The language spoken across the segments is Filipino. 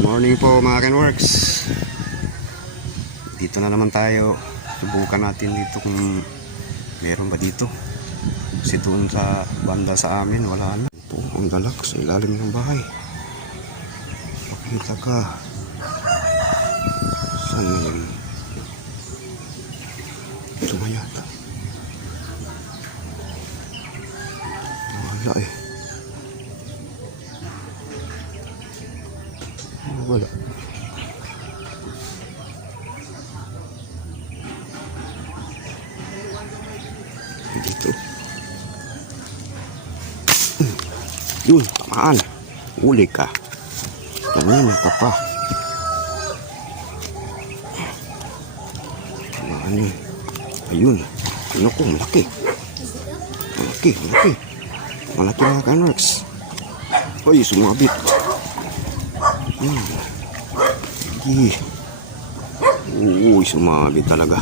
Good morning po mga Kenworks. Dito na naman tayo. Subukan natin dito kung meron ba dito. Kasi doon sa banda sa amin, wala na. Po, ang dalak sa ilalim ng bahay. Pakita ka. Saan yun? Ito nga yata. Wala eh. Wala. Dito. Hmm. Yun, tamaan. Uli ka. Kanina ka pa. Yun. Ayun. Ano ko, malaki. Malaki, malaki. Malaki mga kanworks. Uy, sumabit. Yan. Sige. Uy, sumabit talaga.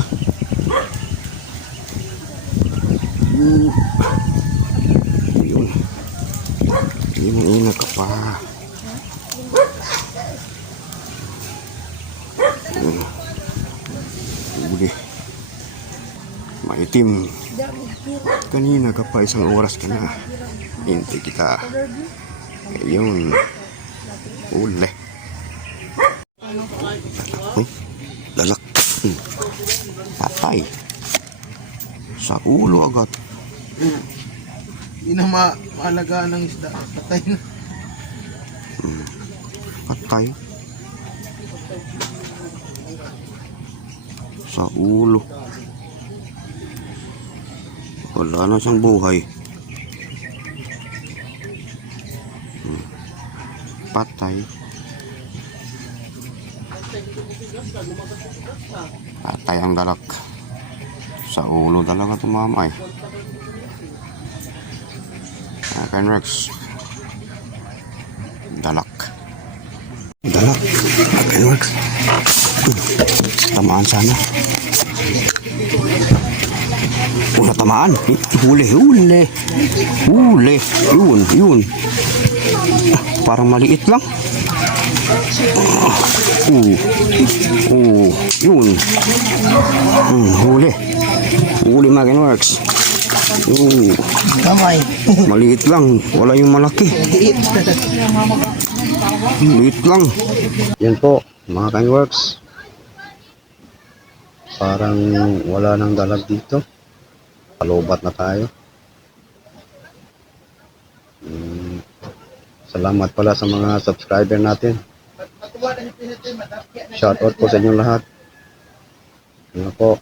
Uh. Yun. Hindi mo ina ka pa. Yun. Huli. Maitim. Kanina ka pa, isang oras ka na. Hintay kita. Ayun. Uli. Lalak. Hmm. Patay. Sa ulo agad. Hindi na ma maalagaan ng isda. Patay na. Patay. Sa ulo. Wala na siyang buhay. Hmm. Patay. Patay ang dalak. Sa ulo talaga tumama eh. Akan Rex. Dalak. Dalak. Akan Rex. Tamaan sana. Una tamaan. Huli, huli. Huli. Yun, yun. Ah, Parang maliit lang. Oo. Oo. Yun. Hmm, huli. Huli mga works. Oo. Kamay. Maliit lang. Wala yung malaki. Maliit lang. Yan po, mga Kindworks. Parang wala nang dalag dito. Palobat na tayo. Salamat pala sa mga subscriber natin. Shoutout po sa inyong lahat. Ano po.